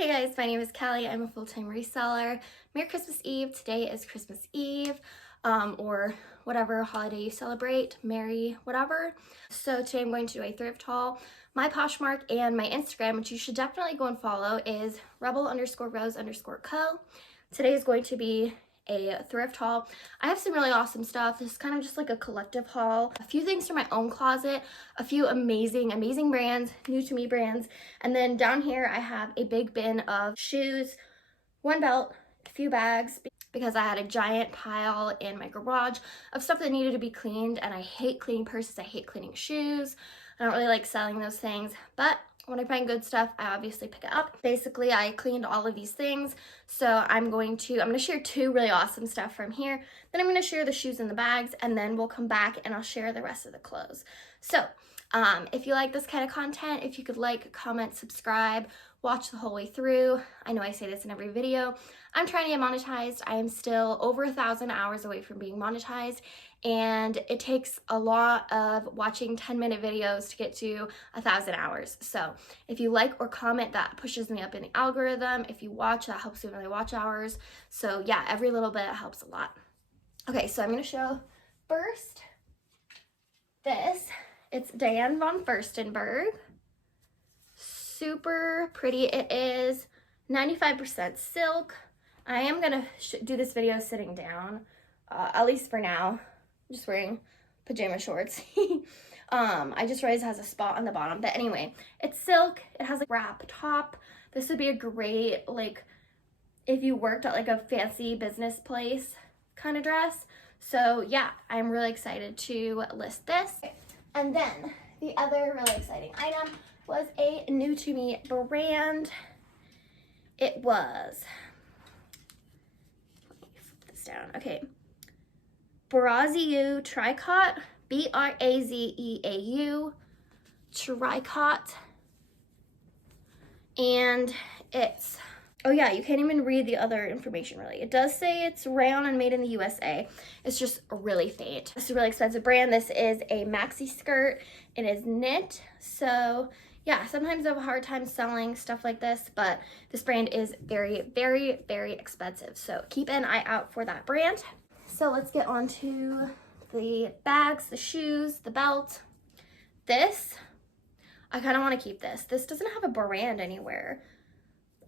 Hey guys, my name is Callie. I'm a full-time reseller. Merry Christmas Eve. Today is Christmas Eve, or whatever holiday you celebrate. Merry whatever. So today I'm going to do a thrift haul. My Poshmark and my Instagram, which you should definitely go and follow, is rebel_rose_co. Today is going to be a thrift haul. I have some really awesome stuff. This is kind of just like a collective haul. A few things from my own closet, a few amazing brands, new to me brands, and then down here I have a big bin of shoes, one belt, a few bags, because I had a giant pile in my garage of stuff that needed to be cleaned, and I hate cleaning purses, I hate cleaning shoes. I don't really like selling those things, but when I find good stuff, I obviously pick it up. Basically, I cleaned all of these things, so I'm going to share two really awesome stuff from here. Then I'm going to share the shoes and the bags, and then we'll come back and I'll share the rest of the clothes. So, if you like this kind of content, if you could like, comment, subscribe, watch the whole way through. I know I say this in every video. I'm trying to get monetized. I am still over 1,000 hours away from being monetized, and it takes a lot of watching 10-minute videos to get to 1,000 hours. So if you like or comment, that pushes me up in the algorithm. If you watch, that helps with my watch hours. So yeah, every little bit helps a lot. Okay, so I'm gonna show first this. It's Diane Von Furstenberg. Super pretty. It is 95% silk. I am gonna do this video sitting down, at least for now. I'm just wearing pajama shorts. I just realized it has a spot on the bottom, but anyway, it's silk. It has a wrap top. This would be a great, like, if you worked at like a fancy business place kind of dress. So yeah, I'm really excited to list this. And then the other really exciting item was a new to me brand. It was, let me flip this down. Okay, Brazeau Tricot, Brazeau Tricot, and it's, oh yeah, you can't even read the other information really. It does say it's rayon and made in the USA. It's just really faint. It's a really expensive brand. This is a maxi skirt. It is knit, so yeah, sometimes I have a hard time selling stuff like this, but this brand is very, very, very expensive. So keep an eye out for that brand. So let's get on to the bags, the shoes, the belt. This, I kind of want to keep this. This doesn't have a brand anywhere.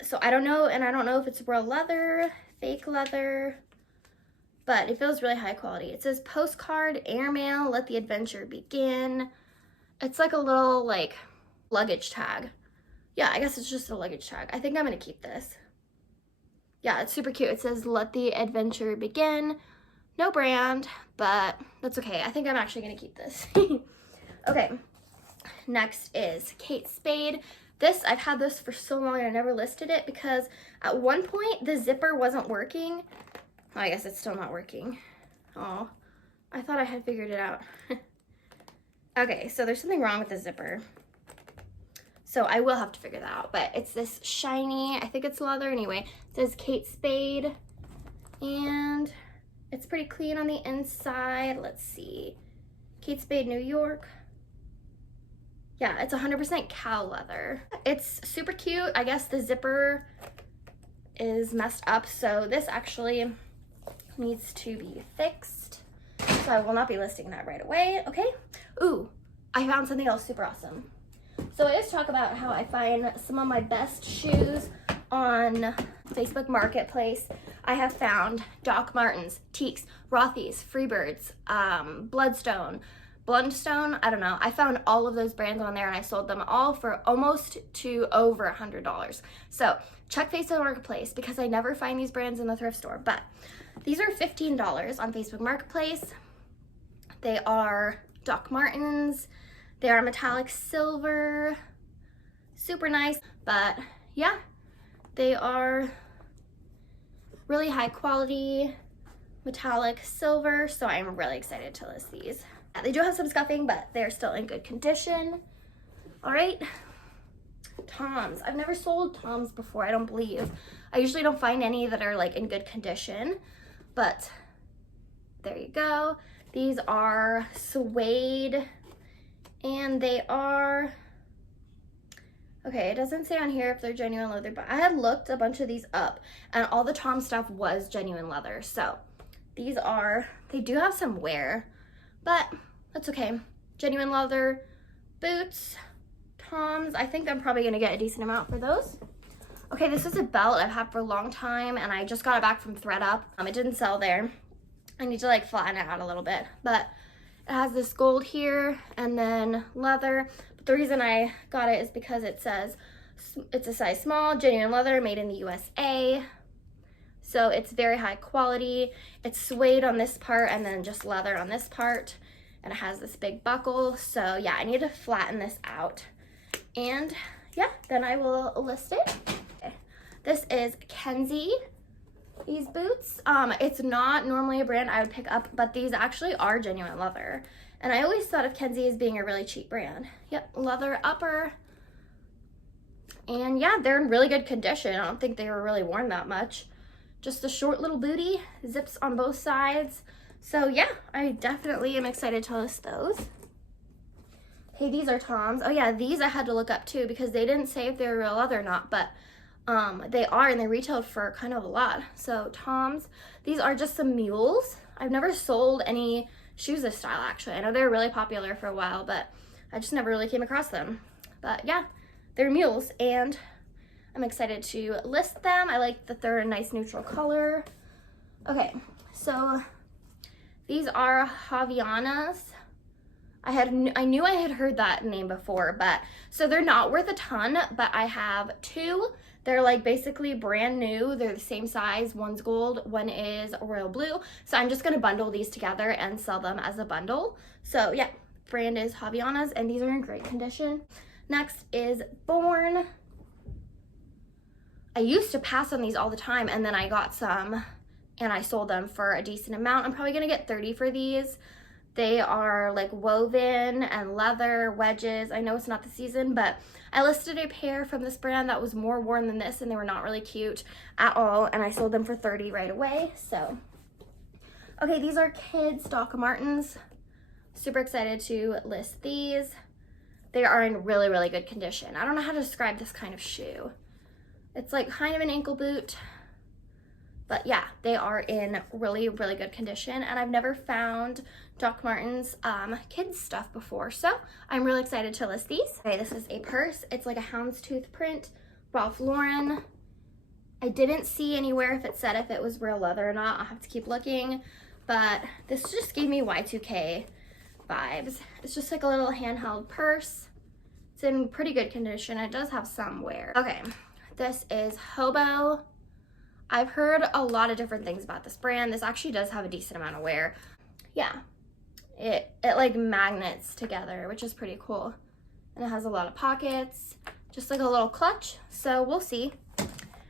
So I don't know, and I don't know if it's real leather, fake leather, but it feels really high quality. It says postcard, airmail, let the adventure begin. It's like a little like luggage tag. Yeah, I guess it's just a luggage tag. I think I'm gonna keep this. Yeah, it's super cute. It says let the adventure begin. No brand, but that's okay. I think I'm actually gonna keep this. Okay, next is Kate Spade. This, I've had this for so long and I never listed it because at one point the zipper wasn't working. Oh, I guess it's still not working. Oh, I thought I had figured it out. Okay, so there's something wrong with the zipper. So I will have to figure that out, but it's this shiny, I think it's leather anyway. It says Kate Spade, and it's pretty clean on the inside. Let's see. Kate Spade, New York. Yeah, it's 100% cow leather. It's super cute. I guess the zipper is messed up, so this actually needs to be fixed. So I will not be listing that right away, okay? Ooh, I found something else super awesome. So I always talk about how I find some of my best shoes on Facebook Marketplace. I have found Doc Martens, Teaks, Rothy's, Freebirds, Blundstone, I don't know. I found all of those brands on there and I sold them all for almost to over $100. So check Facebook Marketplace because I never find these brands in the thrift store, but these are $15 on Facebook Marketplace. They are Doc Martens. They are metallic silver, super nice, but yeah, they are really high quality metallic silver, so I'm really excited to list these. They do have some scuffing, but they're still in good condition. All right, Toms. I've never sold Toms before, I don't believe. I usually don't find any that are like in good condition, but there you go. These are suede, and they are Okay, it doesn't say on here if they're genuine leather, but I had looked a bunch of these up and all the Tom stuff was genuine leather. So these are, they do have some wear, but that's okay. Genuine leather boots, Toms. I think I'm probably gonna get a decent amount for those. Okay, this is a belt I've had for a long time and I just got it back from Thredup. It didn't sell there. I need to like flatten it out a little bit, but it has this gold here and then leather. But the reason I got it is because it says it's a size small, genuine leather, made in the USA. So it's very high quality. It's suede on this part and then just leather on this part. And it has this big buckle. So yeah, I need to flatten this out. And yeah, then I will list it. Okay. This is Kenzie. These boots, it's not normally a brand I would pick up, but these actually are genuine leather. And I always thought of Kenzie as being a really cheap brand. Yep, leather upper. And yeah, they're in really good condition. I don't think they were really worn that much. Just a short little booty, zips on both sides. So yeah, I definitely am excited to list those. Hey, these are Toms. Oh yeah, these I had to look up too because they didn't say if they were real leather or not, but they are, and they retailed for kind of a lot. So Toms, these are just some mules. I've never sold any shoes this style actually. I know they were really popular for a while, but I just never really came across them. But yeah, they're mules and I'm excited to list them. I like that they're a nice neutral color. Okay, so these are Havianas. I knew I had heard that name before, but so they're not worth a ton, but I have two. They're like basically brand new. They're the same size. One's gold, one is royal blue. So I'm just gonna bundle these together and sell them as a bundle. So yeah, brand is Havianas and these are in great condition. Next is Born. I used to pass on these all the time and then I got some and I sold them for a decent amount. I'm probably gonna get 30 for these. They are like woven and leather wedges. I know it's not the season, but I listed a pair from this brand that was more worn than this and they were not really cute at all. And I sold them for 30 right away, so. Okay, these are kids Doc Martens. Super excited to list these. They are in really, really good condition. I don't know how to describe this kind of shoe. It's like kind of an ankle boot. But yeah, they are in really, really good condition. And I've never found Doc Martens kids stuff before. So I'm really excited to list these. Okay, this is a purse. It's like a houndstooth print, Ralph Lauren. I didn't see anywhere if it said if it was real leather or not. I'll have to keep looking. But this just gave me Y2K vibes. It's just like a little handheld purse. It's in pretty good condition. It does have some wear. Okay, this is Hobo. I've heard a lot of different things about this brand. This actually does have a decent amount of wear. Yeah, it like magnets together, which is pretty cool. And it has a lot of pockets, just like a little clutch. So we'll see.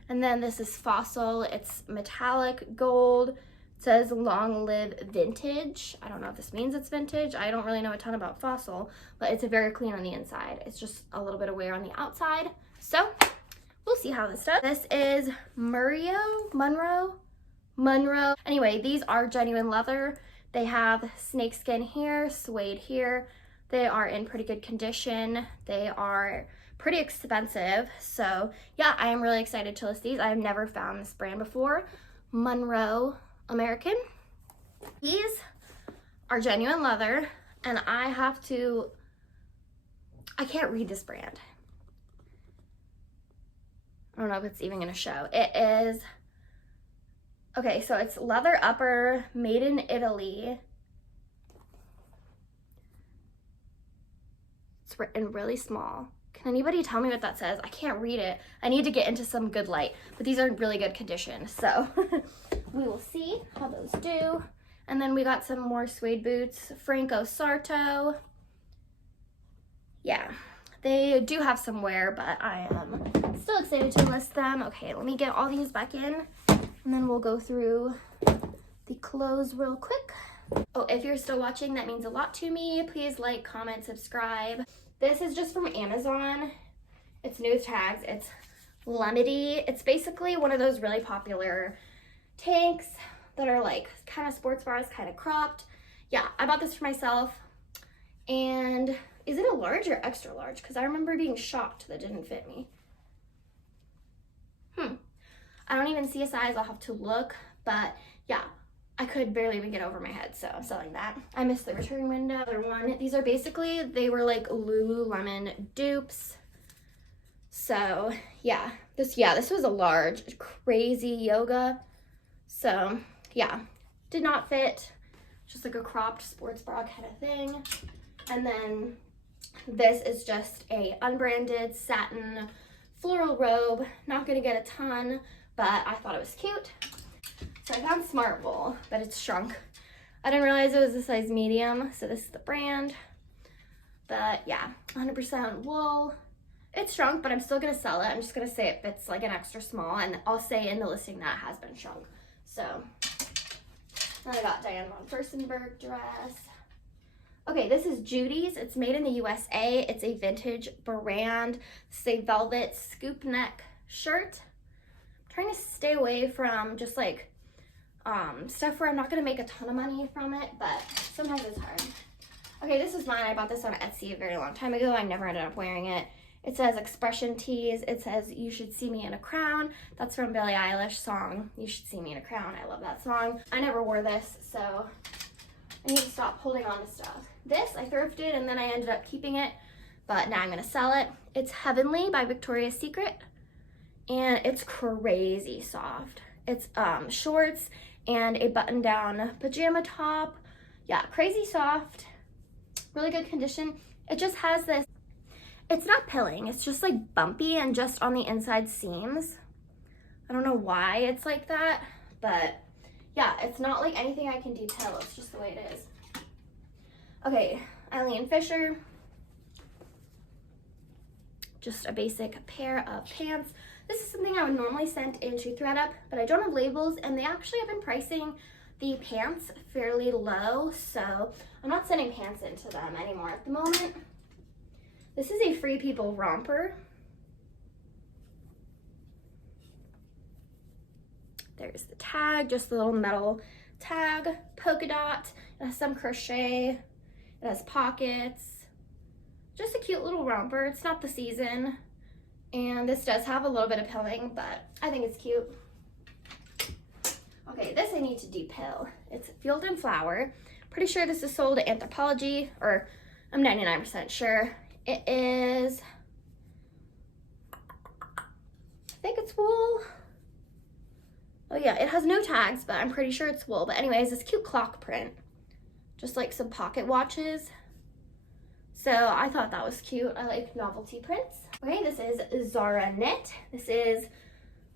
And then this is Fossil. It's metallic gold. It says long live vintage. I don't know if this means it's vintage. I don't really know a ton about Fossil, but it's very clean on the inside. It's just a little bit of wear on the outside. So we'll see how this does. This is Monroe. Anyway, these are genuine leather. They have snakeskin here, suede here. They are in pretty good condition. They are pretty expensive. So yeah, I am really excited to list these. I have never found this brand before. Monroe American. These are genuine leather and I can't read this brand. I don't know if it's even gonna show. It is, okay, so it's leather upper, made in Italy. It's written really small. Can anybody tell me what that says? I can't read it. I need to get into some good light, but these are in really good condition. So we will see how those do. And then we got some more suede boots, Franco Sarto. Yeah. They do have some wear, but I am still excited to list them. Okay, let me get all these back in, and then we'll go through the clothes real quick. Oh, if you're still watching, that means a lot to me. Please like, comment, subscribe. This is just from Amazon. It's new tags. It's Lemedy. It's basically one of those really popular tanks that are like kind of sports bras, kind of cropped. Yeah, I bought this for myself. And Is it a large or extra large? Because I remember being shocked that it didn't fit me. I don't even see a size. I'll have to look. But yeah, I could barely even get over my head, so I'm selling that. I missed the return window. Another one. These are basically, they were like Lululemon dupes. So yeah, this was a large, crazy yoga. So yeah, did not fit. Just like a cropped sports bra kind of thing. And then this is just a unbranded satin floral robe. Not gonna get a ton, but I thought it was cute. So I found Smart Wool, but it's shrunk. I didn't realize it was a size medium, so this is the brand. But yeah, 100% wool. It's shrunk, but I'm still gonna sell it. I'm just gonna say it fits like an extra small, and I'll say in the listing that it has been shrunk. So, then I got Diane Von Furstenberg dress. Okay, this is Judy's. It's made in the USA. It's a vintage brand. It's a velvet scoop neck shirt. I'm trying to stay away from just like stuff where I'm not gonna make a ton of money from it, but sometimes it's hard. Okay, this is mine. I bought this on Etsy a very long time ago. I never ended up wearing it. It says expression tees. It says you should see me in a crown. That's from Billie Eilish song, You Should See Me in a Crown. I love that song. I never wore this, so I need to stop holding on to stuff. This I thrifted and then I ended up keeping it, but now I'm gonna sell it. It's Heavenly by Victoria's Secret, and it's crazy soft. It's shorts and a button-down pajama top. Yeah, crazy soft, really good condition. It just has this, it's not pilling, it's just like bumpy and just on the inside seams. I don't know why it's like that, but yeah, it's not like anything I can detail, it's just the way it is. Okay, Eileen Fisher. Just a basic pair of pants. This is something I would normally send into Thredup, but I don't have labels, and they actually have been pricing the pants fairly low, so I'm not sending pants into them anymore at the moment. This is a Free People romper. There's the tag, just the little metal tag, polka dot. It has some crochet. It has pockets. Just a cute little romper. It's not the season. And this does have a little bit of pilling, but I think it's cute. Okay, this I need to depill. It's Field and Flower. Pretty sure this is sold at Anthropologie, or I'm 99% sure. It is, I think it's wool. Oh yeah, it has no tags, but I'm pretty sure it's wool. But anyways, this cute clock print, just like some pocket watches. So I thought that was cute. I like novelty prints. Okay, this is Zara Knit. This is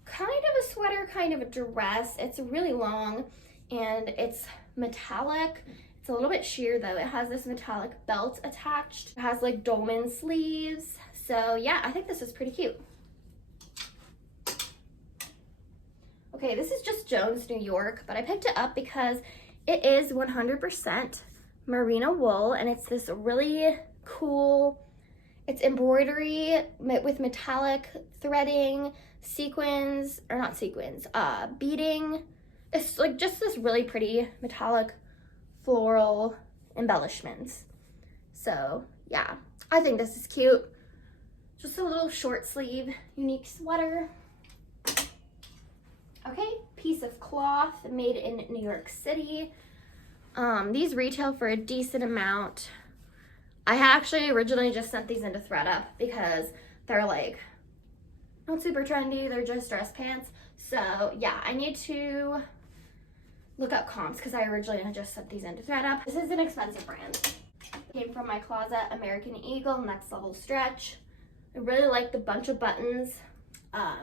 kind of a sweater, kind of a dress. It's really long and it's metallic. It's a little bit sheer though. It has this metallic belt attached. It has like dolman sleeves. So yeah, I think this is pretty cute. Okay, this is just Jones, New York, but I picked it up because it is 100% merino wool, and it's this really cool, it's embroidery with metallic threading, sequins, or not sequins, beading. It's like just this really pretty metallic floral embellishments. So yeah, I think this is cute. Just a little short sleeve, unique sweater. Okay, piece of cloth made in New York City. These retail for a decent amount. I had actually originally just sent these into Thredup because they're like not super trendy, they're just dress pants. So yeah, I need to look up comps because I originally had just sent these into Thredup. This is an expensive brand. Came from my closet, American Eagle, Next Level Stretch. I really like the bunch of buttons,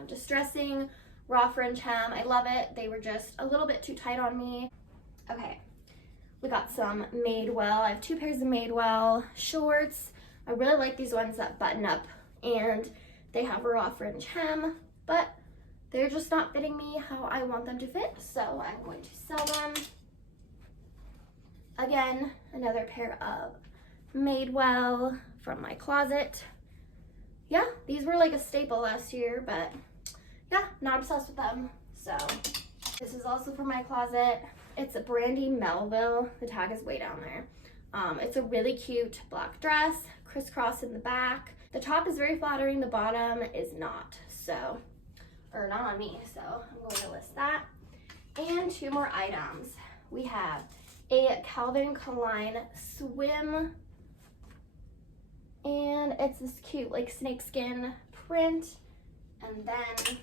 distressing, raw fringe hem. I love it. They were just a little bit too tight on me. Okay, we got some Madewell. I have two pairs of Madewell shorts. I really like these ones that button up and they have a raw fringe hem, but they're just not fitting me how I want them to fit, so I'm going to sell them. Again, another pair of Madewell from my closet. Yeah, these were like a staple last year, but yeah, not obsessed with them. So this is also from my closet. It's a Brandy Melville. The tag is way down there. It's a really cute black dress, crisscross in the back. The top is very flattering, the bottom is not, so, or not on me, so I'm going to list that. And 2 more items. We have a Calvin Klein swim, and it's this cute like snakeskin print. And then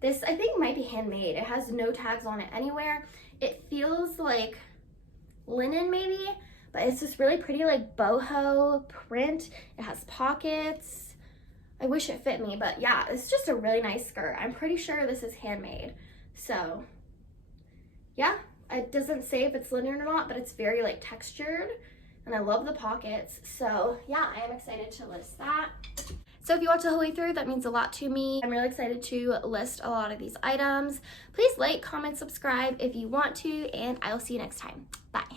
this I think might be handmade. It has no tags on it anywhere. It feels like linen maybe, but it's this really pretty like boho print. It has pockets. I wish it fit me, but yeah, it's just a really nice skirt. I'm pretty sure this is handmade. So yeah, it doesn't say if it's linen or not, but it's very like textured, and I love the pockets. So yeah, I am excited to list that. So if you watch the whole way through, that means a lot to me. I'm really excited to list a lot of these items. Please like, comment, subscribe if you want to, and I will see you next time. Bye.